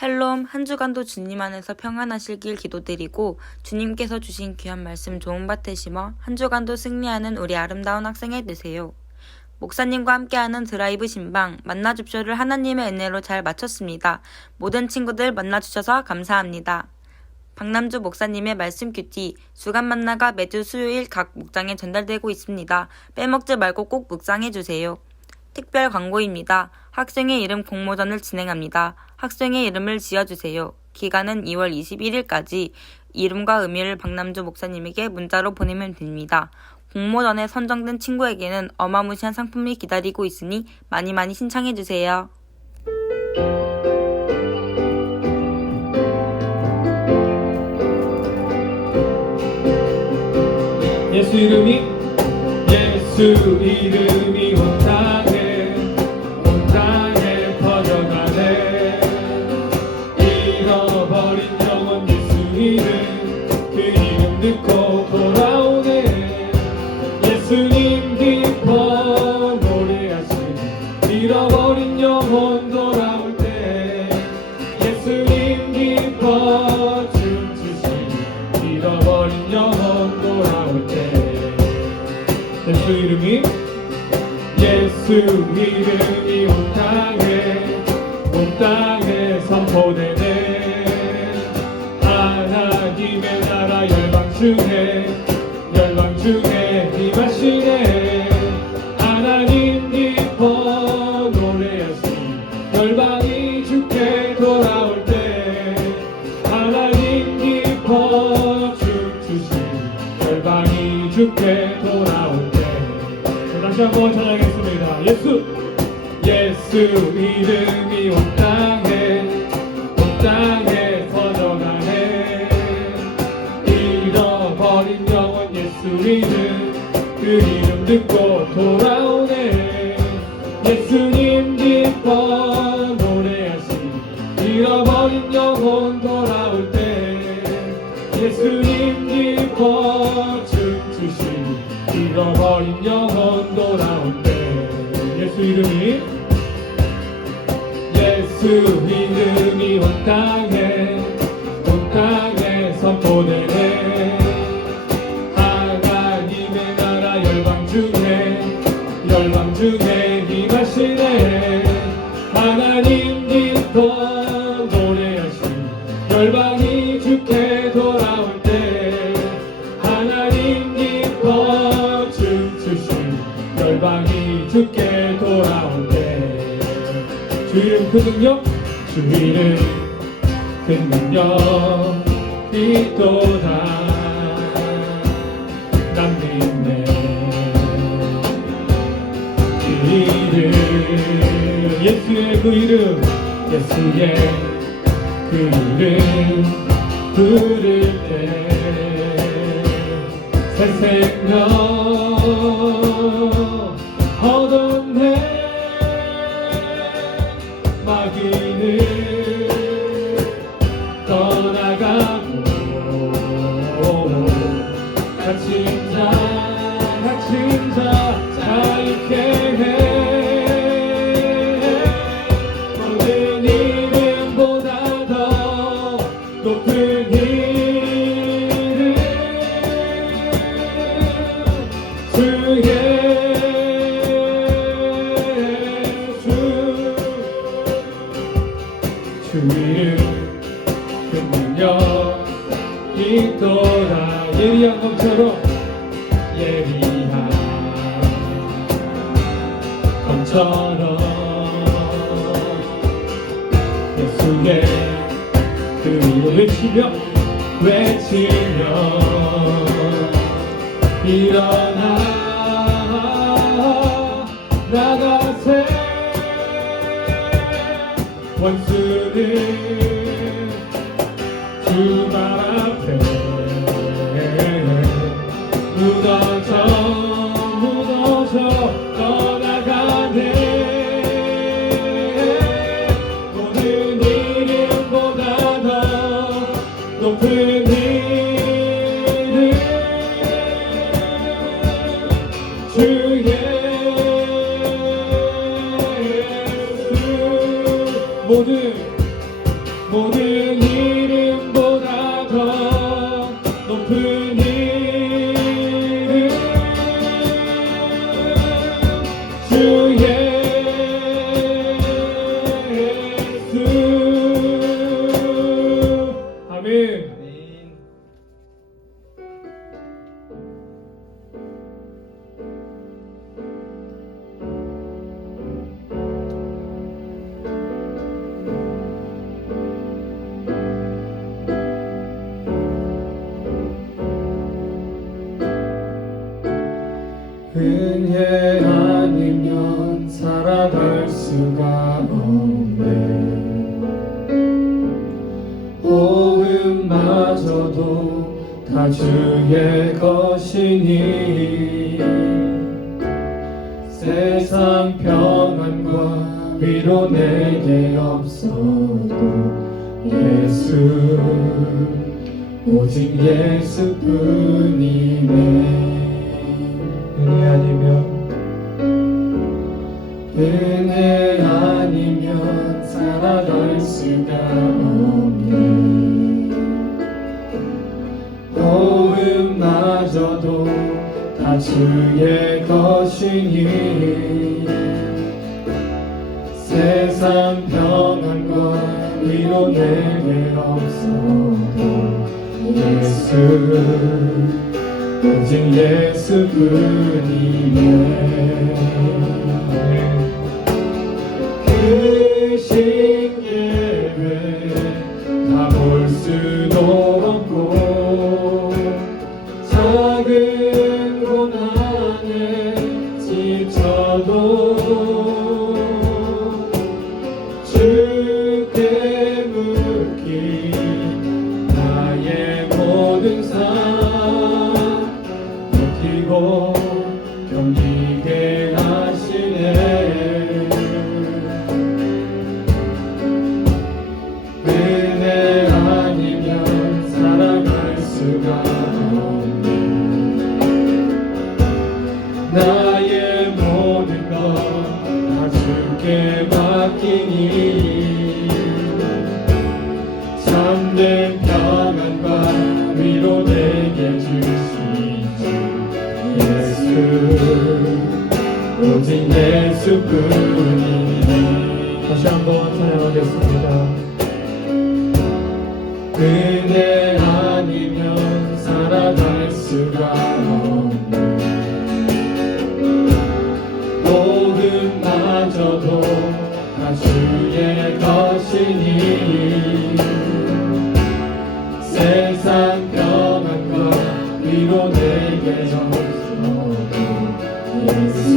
샬롬, 한 주간도 주님 안에서 평안하실길 기도드리고 주님께서 주신 귀한 말씀 좋은 밭에 심어 한 주간도 승리하는 우리 아름다운 학생이 되세요. 목사님과 함께하는 드라이브 신방 만나줍쇼를 하나님의 은혜로 잘 마쳤습니다. 모든 친구들 만나주셔서 감사합니다. 박남주 목사님의 말씀 큐티 주간 만나가 매주 수요일 각 목장에 전달되고 있습니다. 빼먹지 말고 꼭 묵상해주세요. 특별 광고입니다. 학생의 이름 공모전을 진행합니다. 학생의 이름을 지어주세요. 기간은 2월 21일까지 이름과 의미를 박남주 목사님에게 문자로 보내면 됩니다. 공모전에 선정된 친구에게는 어마무시한 상품이 기다리고 있으니 많이 많이 신청해주세요. 예수 이름이 온 땅에 퍼져가네. 잃어버린 영혼 예수 이름, 그 이름 듣고 돌아오네. 예수님 기뻐 노래하시네. 잃어버린 영혼 돌아올 때 예수님 기뻐 춤추시네. 잃어버린 영혼 돌아올 때 예수 이름이 온 땅에 선포되네. 하나님의 나라 열방 중에 임하시네. 하나님 기뻐 노래하시니 열방이 주께 돌아올 때 하나님 기뻐 춤추시니 열방이 주께 돌아올 때. 다시 한번 찬양하겠습니다. 예수 이름이 온 땅에 퍼져가네. 잃어버린 영혼 예수 이름, 그 이름 듣고 돌아오네. 예수님 기뻐 노래하시니 잃어버린 영혼 돌아올 때 예수님 기뻐 춤추시니 잃어버린 영혼 돌아올 때 예수 이름이 온 땅에 선포되네. 하나님의 나라 열방 중에 임하시네. 하나님 기뻐 노래하시니 열방이 주께 돌아올 때 하나님 기뻐 춤추시니 열방이 주께 돌아올 때 주 이름 큰 능력 있도다. 난 믿네. 그 이름 예수의 그 이름 부를 때 새 생명 얻었네. 마귀는 떠나가고 갇힌 자 자유케 해. 모든 이름보다 더 높은 이름 주 이름 큰 능력 있도다. 예리한 검처럼 예수의 그 이름 외치며 일어나 나가세. 원수는 주 발 앞에 무너져 떠나가네. 모든 이름보다 더 높은 이름 주 예수. 모든 은혜 아니면 살아갈 수가 없네. 호흡마저도 다 주의 것이니 세상 평안과 위로 내게 없어도 예수 오직 예수뿐이네. 은혜 아니면 살아갈 수가 없네. 호흡마저도 다 주의 것이니 세상 평안과 위로 내게 없어도 예수 오직 예수뿐이네. 그 신계획 다 볼 수도 없고 작은 고난에 지쳐도 주께 묻기 나의 모든 삶 버티고 견디게 하시네. 은혜 아니면 살아갈 수가 없네. 나의 모든 것 다 주께 맡기니 참된 평안과 위로 내게 주시지 예수 오직 예수뿐이니. 다시 한번 찬양하겠습니다. 은혜 아니면 살아갈 수가 없네. 모든마저도 다 주의 것이니 세상 평안과 위로 내게 없어도 예수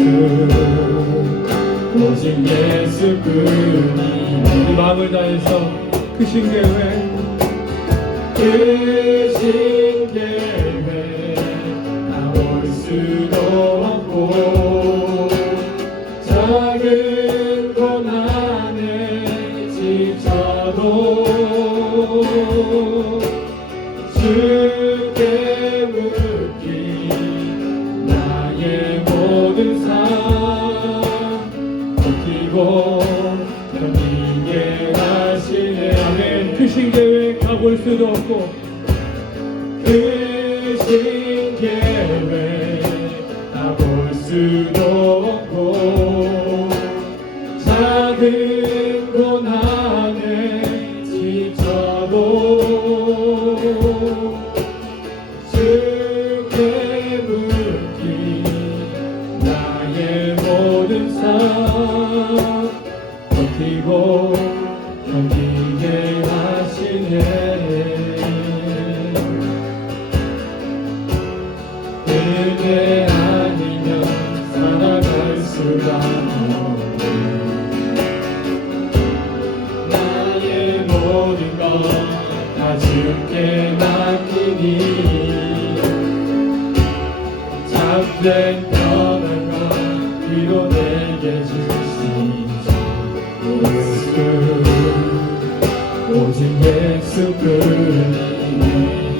오직 예수뿐이니. 우리 마음을 다해서 크신 계획 크신 계획 다 볼 수도 없고 작은 고난에 지쳐도 주께 묻기 나의 모든 삶 버티고 견디게 하시네. 아멘. 크신 계획 다 볼 수도 없고 크신 계획 다 볼 수도 없고 작은 고난에 지쳐도 주께 묻기 나의 모든 삶 버티고 견디게 하시네. 은혜 아니면 살아갈 수가 없네. 나의 모든 것 다 주께 맡기니 참된 평안과 위로 내게 주시지 예수 오직 예수뿐이네.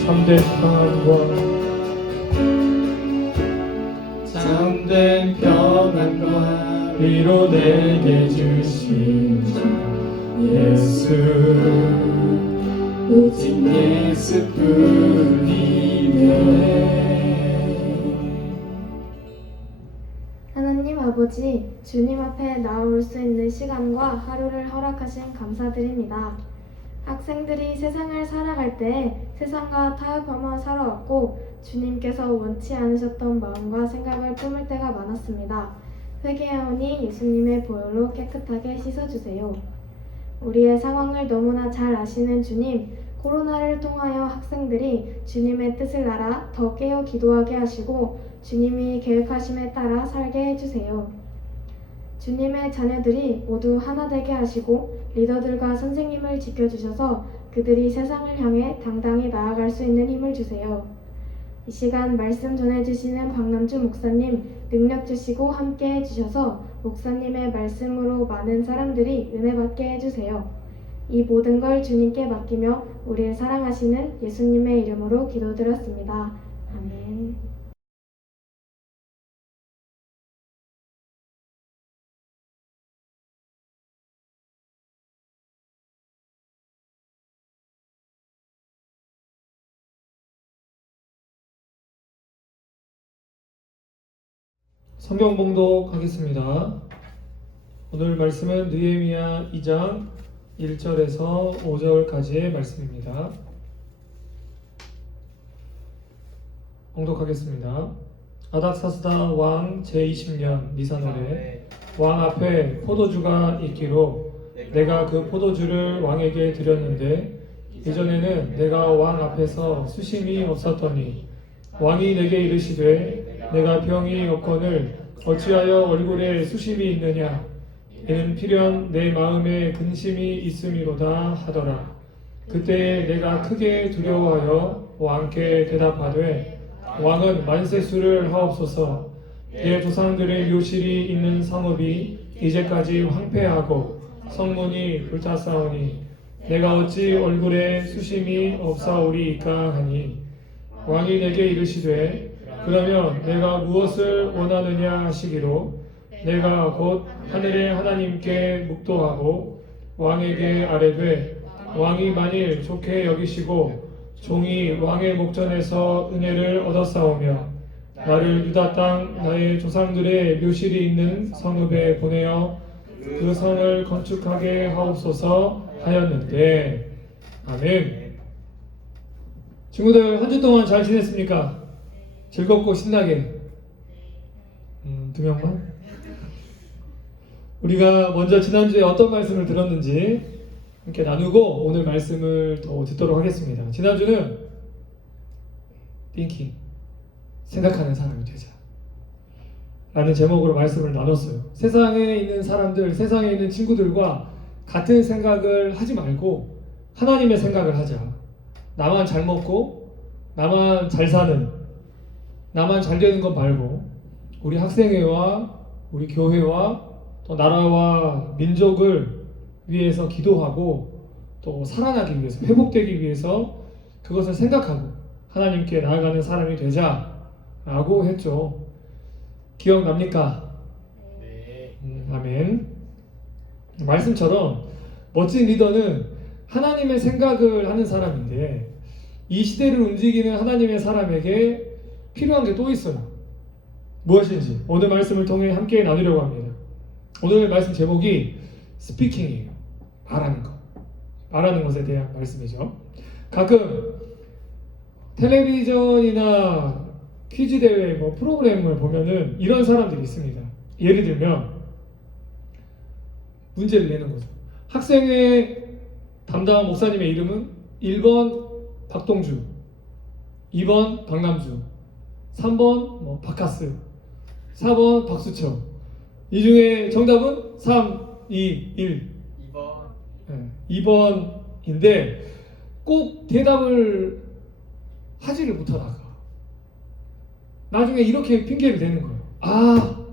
참된 평안과 참된 평안과 위로 내게 주신 예수 오직 예수뿐이네. 하나님 아버지, 주님 앞에 나올 수 있는 시간과 하루를 허락하신 감사드립니다. 학생들이 세상을 살아갈 때 세상과 타협하며 살아왔고 주님께서 원치 않으셨던 마음과 생각을 품을 때가 많았습니다. 회개하오니 예수님의 보혈로 깨끗하게 씻어주세요. 우리의 상황을 너무나 잘 아시는 주님, 코로나를 통하여 학생들이 주님의 뜻을 알아 더 깨어 기도하게 하시고 주님이 계획하심에 따라 살게 해주세요. 주님의 자녀들이 모두 하나 되게 하시고 리더들과 선생님을 지켜주셔서 그들이 세상을 향해 당당히 나아갈 수 있는 힘을 주세요. 이 시간 말씀 전해주시는 박남주 목사님 능력 주시고 함께 해주셔서 목사님의 말씀으로 많은 사람들이 은혜 받게 해주세요. 이 모든 걸 주님께 맡기며 우리를 사랑하시는 예수님의 이름으로 기도드렸습니다. 아멘. 성경 봉독하겠습니다. 오늘 말씀은 느헤미야 2장 1절에서 5절까지의 말씀입니다. 봉독하겠습니다. 아닥사스다 왕 제20년 니산월에 왕 앞에 포도주가 있기로 내가 그 포도주를 왕에게 드렸는데 이전에는 내가 왕 앞에서 수심이 없었더니 왕이 내게 이르시되 내가 병이 없거늘 어찌하여 얼굴에 수심이 있느냐 이는 필연 내 마음에 근심이 있음이로다 하더라. 그때 내가 크게 두려워하여 왕께 대답하되 왕은 만세수를 하옵소서. 내 조상들의 묘실이 있는 성읍이 이제까지 황폐하고 성문이 불탔사오니 내가 어찌 얼굴에 수심이 없사오리이까 하니 왕이 내게 이르시되 그러면 내가 무엇을 원하느냐 하시기로 내가 곧 하늘의 하나님께 묵도하고 왕에게 아뢰되 왕이 만일 좋게 여기시고 종이 왕의 목전에서 은혜를 얻었사오며 나를 유다 땅 나의 조상들의 묘실이 있는 성읍에 보내어 그 성을 건축하게 하옵소서 하였는데 아멘. 친구들 한 주 동안 잘 지냈습니까? 즐겁고 신나게 2명만? 우리가 먼저 지난주에 어떤 말씀을 들었는지 함께 나누고 오늘 말씀을 더 듣도록 하겠습니다. 지난주는 thinking, 생각하는 사람이 되자 라는 제목으로 말씀을 나눴어요. 세상에 있는 사람들, 세상에 있는 친구들과 같은 생각을 하지 말고 하나님의 생각을 하자. 나만 잘 먹고 나만 잘 사는 나만 잘 되는 것 말고 우리 학생회와 우리 교회와 또 나라와 민족을 위해서 기도하고 또 살아나기 위해서 회복되기 위해서 그것을 생각하고 하나님께 나아가는 사람이 되자라고 했죠. 기억납니까? 네. 아멘. 말씀처럼 멋진 리더는 하나님의 생각을 하는 사람인데 이 시대를 움직이는 하나님의 사람에게 필요한 게 또 있어요. 무엇인지 오늘 말씀을 통해 함께 나누려고 합니다. 오늘 말씀 제목이 스피킹이에요. 말하는 것. 말하는 것에 대한 말씀이죠. 가끔 텔레비전이나 퀴즈 대회 프로그램을 보면은 이런 사람들이 있습니다. 예를 들면 문제를 내는 거죠. 학생회 담당 목사님의 이름은 1번 박동주, 2번 박남주, 3번 박하스, 4번 박수철. 이 중에 정답은 3, 2, 1. 2번. 2번인데 꼭 대답을 하지를 못하다가 나중에 이렇게 핑계를 대는 거예요. 아,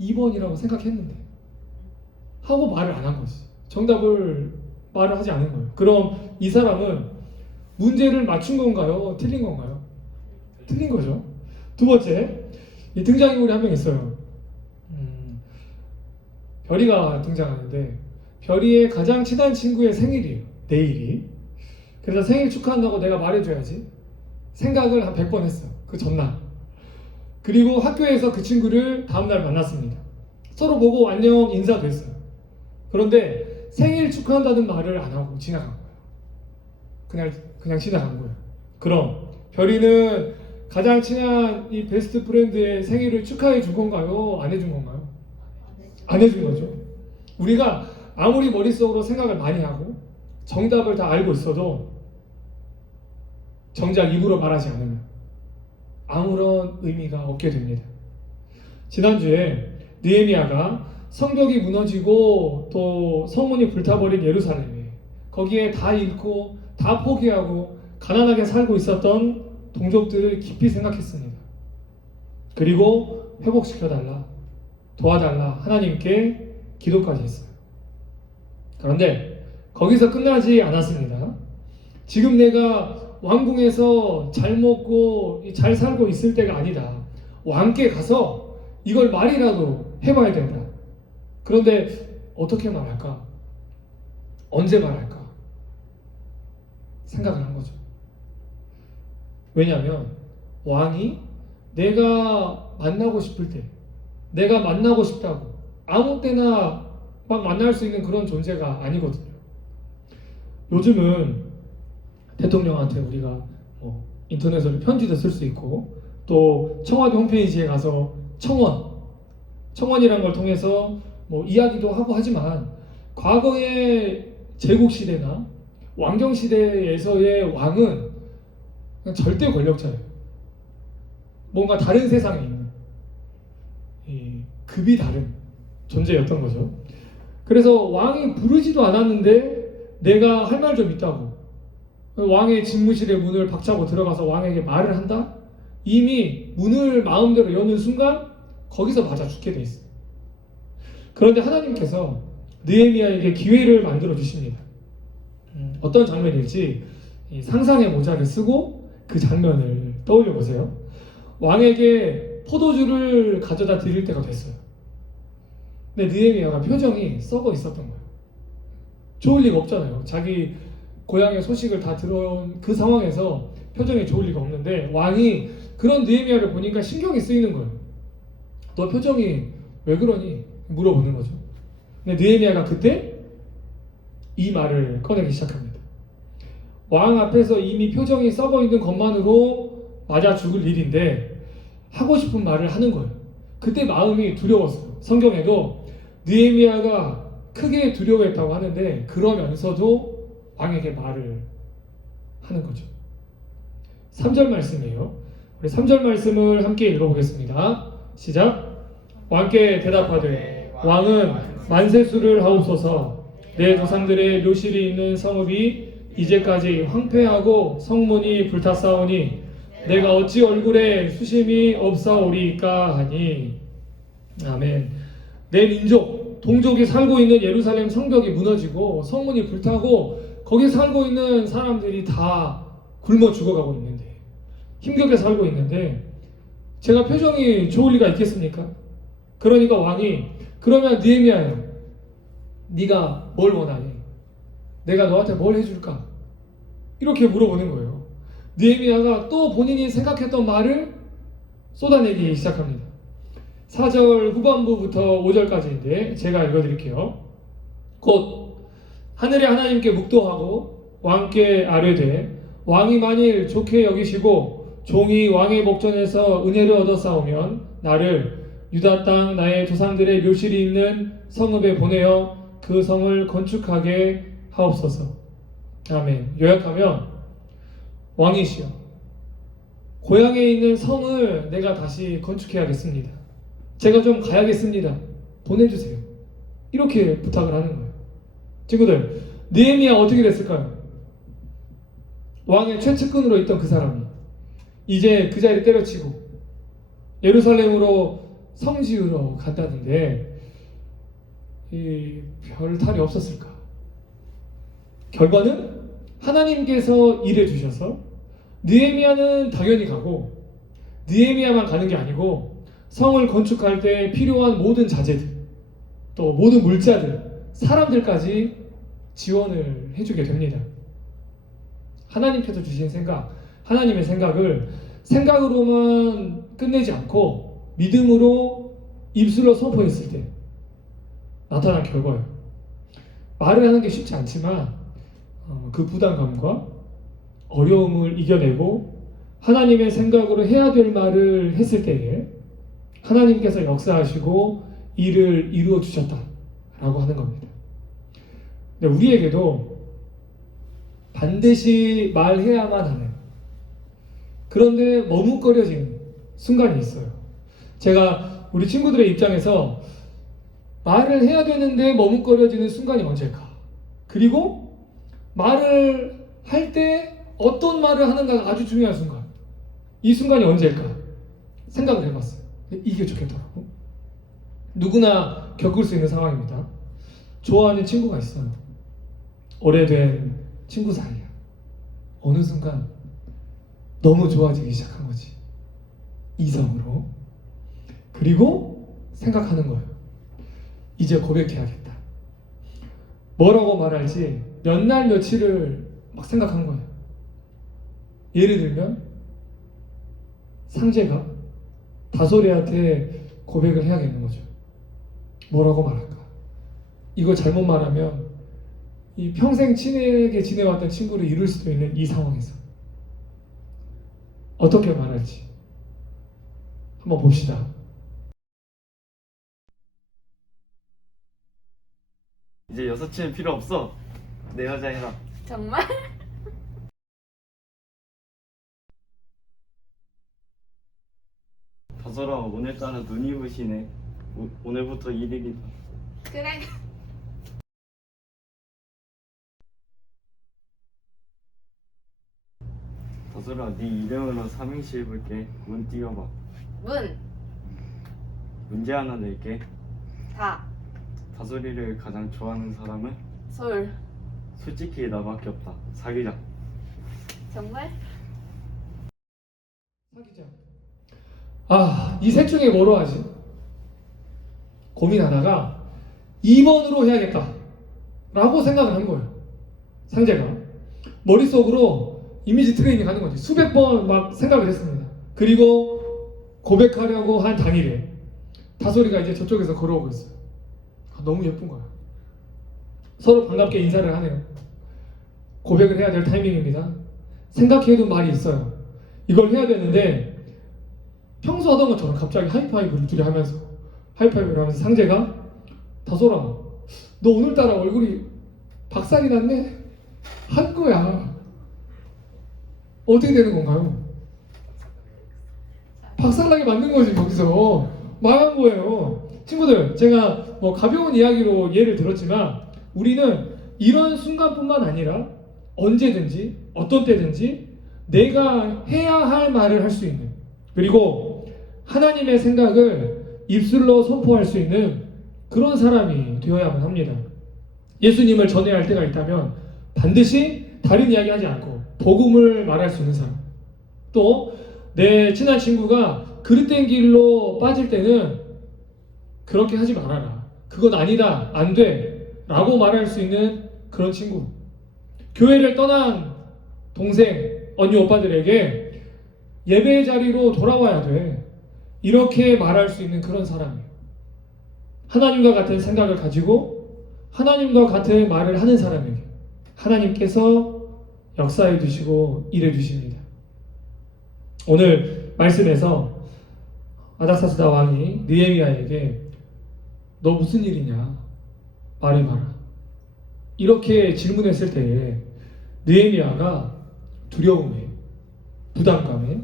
2번이라고 생각했는데 하고 말을 안 한 거지. 정답을 말을 하지 않은 거예요. 그럼 이 사람은 문제를 맞춘 건가요? 틀린 건가요? 틀린 거죠. 두 번째, 이 등장인물이 한 명 있어요. 별이가 등장하는데 별이의 가장 친한 친구의 생일이에요. 내일이. 그래서 생일 축하한다고 내가 말해줘야지 생각을 한 100번 했어요. 그 전날. 그리고 학교에서 그 친구를 다음날 만났습니다. 서로 보고 안녕 인사도 했어요. 그런데 생일 축하한다는 말을 안 하고 지나간 거예요. 그냥 지나간 거예요. 그럼 별이는 가장 친한 이 베스트 프렌드의 생일을 축하해 준 건가요? 안 해준 건가요? 안 해준 거죠. 우리가 아무리 머릿속으로 생각을 많이 하고 정답을 다 알고 있어도 정작 입으로 말하지 않으면 아무런 의미가 없게 됩니다. 지난주에 느헤미야가 성벽이 무너지고 또 성문이 불타버린 예루살렘에 거기에 다 잃고 다 포기하고 가난하게 살고 있었던 동족들을 깊이 생각했습니다. 그리고 회복시켜달라, 도와달라 하나님께 기도까지 했어요. 그런데 거기서 끝나지 않았습니다. 지금 내가 왕궁에서 잘 먹고 잘 살고 있을 때가 아니다. 왕께 가서 이걸 말이라도 해봐야 된다. 그런데 어떻게 말할까? 언제 말할까? 생각을 한 거죠. 왜냐하면 왕이 내가 만나고 싶을 때, 내가 만나고 싶다고 아무 때나 막 만날 수 있는 그런 존재가 아니거든요. 요즘은 대통령한테 우리가 인터넷으로 편지도 쓸 수 있고 또 청와대 홈페이지에 가서 청원이라는 걸 통해서 이야기도 하고 하지만 과거의 제국시대나 왕정시대에서의 왕은 그냥 절대 권력자예요. 뭔가 다른 세상에 있는 급이 다른 존재였던 거죠. 그래서 왕이 부르지도 않았는데 내가 할 말 좀 있다고 왕의 집무실의 문을 박차고 들어가서 왕에게 말을 한다? 이미 문을 마음대로 여는 순간 거기서 맞아 죽게 돼 있어요. 그런데 하나님께서 느헤미야에게 기회를 만들어 주십니다. 어떤 장면일지 상상의 모자를 쓰고 그 장면을 떠올려 보세요. 왕에게 포도주를 가져다 드릴 때가 됐어요. 근데 느헤미야가 표정이 썩어 있었던 거예요. 좋을 리가 없잖아요. 자기 고향의 소식을 다 들어온 그 상황에서 표정이 좋을 리가 없는데 왕이 그런 느헤미야를 보니까 신경이 쓰이는 거예요. 너 표정이 왜 그러니? 물어보는 거죠. 근데 느헤미야가 그때 이 말을 꺼내기 시작합니다. 왕 앞에서 이미 표정이 썩어 있는 것만으로 맞아 죽을 일인데 하고 싶은 말을 하는 거예요. 그때 마음이 두려웠어요. 성경에도 느헤미야가 크게 두려워했다고 하는데 그러면서도 왕에게 말을 하는 거죠. 3절 말씀이에요. 우리 3절 말씀을 함께 읽어보겠습니다. 시작. 왕께 대답하되 왕은 만세수를 하옵소서. 내 조상들의 묘실이 있는 성읍이 이제까지 황폐하고 성문이 불탔사오니 내가 어찌 얼굴에 수심이 없사오리까 하니. 아멘. 내 민족 동족이 살고 있는 예루살렘 성벽이 무너지고 성문이 불타고 거기 살고 있는 사람들이 다 굶어 죽어가고 있는데 힘겹게 살고 있는데 제가 표정이 좋을 리가 있겠습니까? 그러니까 왕이 그러면 느헤미야야 네가 뭘 원하니? 내가 너한테 뭘 해줄까? 이렇게 물어보는 거예요. 느헤미야가 또 본인이 생각했던 말을 쏟아내기 시작합니다. 4절 후반부부터 5절까지인데 제가 읽어드릴게요. 곧 하늘의 하나님께 묵도하고 왕께 아뢰되 왕이 만일 좋게 여기시고 종이 왕의 목전에서 은혜를 얻어 싸우면 나를 유다 땅 나의 조상들의 묘실이 있는 성읍에 보내어 그 성을 건축하게 하옵소서. 아멘. 요약하면 왕이시여 고향에 있는 성을 내가 다시 건축해야겠습니다. 제가 좀 가야겠습니다. 보내주세요. 이렇게 부탁을 하는 거예요. 친구들, 느헤미야 어떻게 됐을까요? 왕의 최측근으로 있던 그 사람이 이제 그 자리 때려치고 예루살렘으로 성 지으러 갔다는데 별 탈이 없었을까? 결과는 하나님께서 일해 주셔서 느헤미야는 당연히 가고 느헤미야만 가는 게 아니고 성을 건축할 때 필요한 모든 자재들 또 모든 물자들 사람들까지 지원을 해주게 됩니다. 하나님께서 주신 생각, 하나님의 생각을 생각으로만 끝내지 않고 믿음으로 입술로 선포했을 때 나타난 결과예요. 말을 하는 게 쉽지 않지만 그 부담감과 어려움을 이겨내고 하나님의 생각으로 해야 될 말을 했을 때에 하나님께서 역사하시고 일을 이루어 주셨다라고 하는 겁니다. 근데 우리에게도 반드시 말해야만 하는 그런데 머뭇거려지는 순간이 있어요. 제가 우리 친구들의 입장에서 말을 해야 되는데 머뭇거려지는 순간이 언제일까? 그리고 말을 할 때 어떤 말을 하는가가 아주 중요한 순간. 이 순간이 언제일까? 생각을 해봤어요. 이게 좋겠더라고. 누구나 겪을 수 있는 상황입니다. 좋아하는 친구가 있어요. 오래된 친구 사이야. 어느 순간 너무 좋아지기 시작한 거지. 이성으로. 그리고 생각하는 거예요. 이제 고백해야겠다. 뭐라고 말할지 몇 날 며칠을 막 생각한 거예요. 예를 들면 상재가 다솔이한테 고백을 해야겠는 거죠. 뭐라고 말할까? 이거 잘못 말하면 이 평생 친하게 지내왔던 친구를 잃을 수도 있는 이 상황에서 어떻게 말할지 한번 봅시다. 이제 여사친은 필요 없어. 내 여자애라. 정말? 다솔아, 오늘따라 눈이 부시네. 오늘부터 1일이다. 그래. 다솔아, 네 이름으로 삼행시 해볼게. 문 띄워봐. 문. 문제 하나 낼게. 다. 다솔이를 가장 좋아하는 사람은? 솔. 솔직히 나밖에 없다. 사귀자. 정말? 사귀자. 이 셋 중에 뭐로 하지? 고민하다가 2번으로 해야겠다 라고 생각을 한 거예요. 상재가 머릿속으로 이미지 트레이닝 하는 거지. 수백 번 막 생각을 했습니다. 그리고 고백하려고 한 당일에 다솔이가 이제 저쪽에서 걸어오고 있어요. 너무 예쁜 거야. 서로 반갑게 인사를 하네요. 고백을 해야 될 타이밍입니다. 생각해둔 말이 있어요. 이걸 해야 되는데 평소 하던 것처럼 갑자기 하이파이브를 둘이 하면서 하이파이브를 하면서 상재가 다솔아, 너 오늘따라 얼굴이 박살이 났네? 한 거야. 어떻게 되는 건가요? 박살나게 만든 거지. 거기서 망한 거예요. 친구들, 제가 뭐 가벼운 이야기로 예를 들었지만 우리는 이런 순간뿐만 아니라 언제든지 어떤 때든지 내가 해야 할 말을 할 수 있는, 그리고 하나님의 생각을 입술로 선포할 수 있는 그런 사람이 되어야만 합니다. 예수님을 전해야 할 때가 있다면 반드시 다른 이야기 하지 않고 복음을 말할 수 있는 사람, 또 내 친한 친구가 그릇된 길로 빠질 때는 그렇게 하지 말아라, 그건 아니다, 안 돼 라고 말할 수 있는 그런 친구, 교회를 떠난 동생, 언니, 오빠들에게 예배의 자리로 돌아와야 돼, 이렇게 말할 수 있는 그런 사람이에요. 하나님과 같은 생각을 가지고 하나님과 같은 말을 하는 사람에게 하나님께서 역사해 주시고 일해 주십니다. 오늘 말씀에서 아닥사스다 왕이 느헤미야에게 너 무슨 일이냐 말해봐라 이렇게 질문했을 때에 느헤미야가 두려움에, 부담감에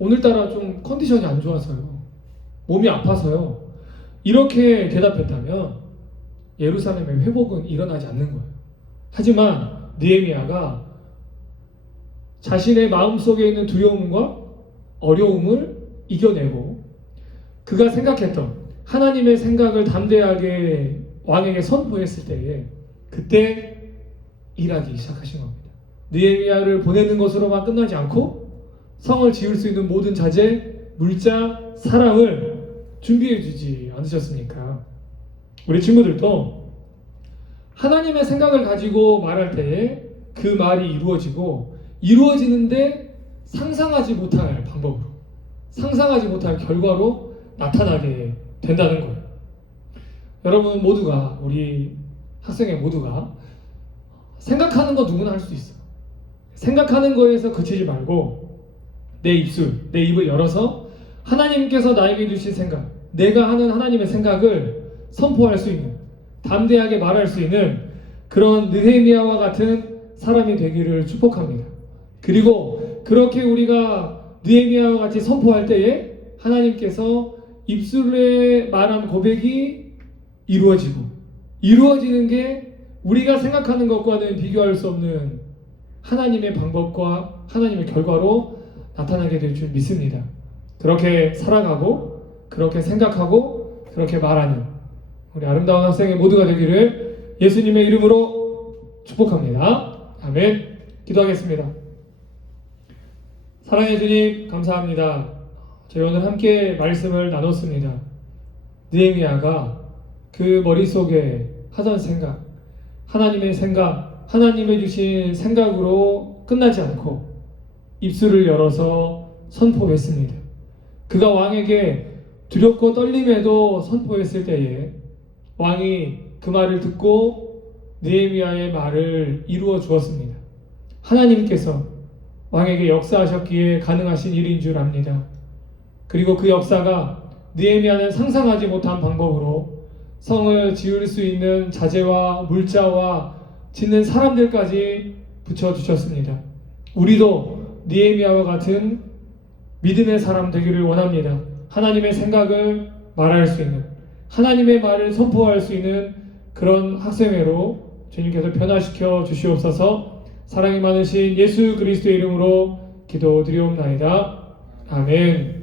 오늘따라 좀 컨디션이 안 좋아서요, 몸이 아파서요, 이렇게 대답했다면 예루살렘의 회복은 일어나지 않는 거예요. 하지만 느헤미야가 자신의 마음속에 있는 두려움과 어려움을 이겨내고 그가 생각했던 하나님의 생각을 담대하게 왕에게 선포했을 때에 그때 일하기 시작하신 겁니다. 느헤미야를 보내는 것으로만 끝나지 않고 성을 지을 수 있는 모든 자재, 물자, 사람을 준비해 주지 않으셨습니까? 우리 친구들도 하나님의 생각을 가지고 말할 때에 그 말이 이루어지는데 상상하지 못할 방법으로, 상상하지 못할 결과로 나타나게 된다는 거예요. 여러분 모두가, 우리 학생회 모두가 생각하는 거 누구나 할 수 있어요. 생각하는 거에서 그치지 말고 내 입을 열어서 하나님께서 나에게 주신 생각, 내가 하는 하나님의 생각을 선포할 수 있는, 담대하게 말할 수 있는 그런 느헤미야와 같은 사람이 되기를 축복합니다. 그리고 그렇게 우리가 느헤미야와 같이 선포할 때에 하나님께서 입술에 말한 고백이 이루어지는 게 우리가 생각하는 것과는 비교할 수 없는 하나님의 방법과 하나님의 결과로 나타나게 될 줄 믿습니다. 그렇게 살아가고 그렇게 생각하고 그렇게 말하는 우리 아름다운 학생의 모두가 되기를 예수님의 이름으로 축복합니다. 아멘. 기도하겠습니다. 사랑해 주님 감사합니다. 저희 오늘 함께 말씀을 나눴습니다. 느헤미야가 그 머릿속에 하던 생각, 하나님의 생각, 하나님의 주신 생각으로 끝나지 않고 입술을 열어서 선포했습니다. 그가 왕에게 두렵고 떨림에도 선포했을 때에 왕이 그 말을 듣고 느헤미야의 말을 이루어 주었습니다. 하나님께서 왕에게 역사하셨기에 가능하신 일인 줄 압니다. 그리고 그 역사가 느헤미야는 상상하지 못한 방법으로 성을 지을 수 있는 자재와 물자와 짓는 사람들까지 붙여주셨습니다. 우리도 느헤미야와 같은 믿음의 사람 되기를 원합니다. 하나님의 생각을 말할 수 있는, 하나님의 말을 선포할 수 있는 그런 학생회로 주님께서 변화시켜 주시옵소서. 사랑이 많으신 예수 그리스도의 이름으로 기도드리옵나이다. 아멘.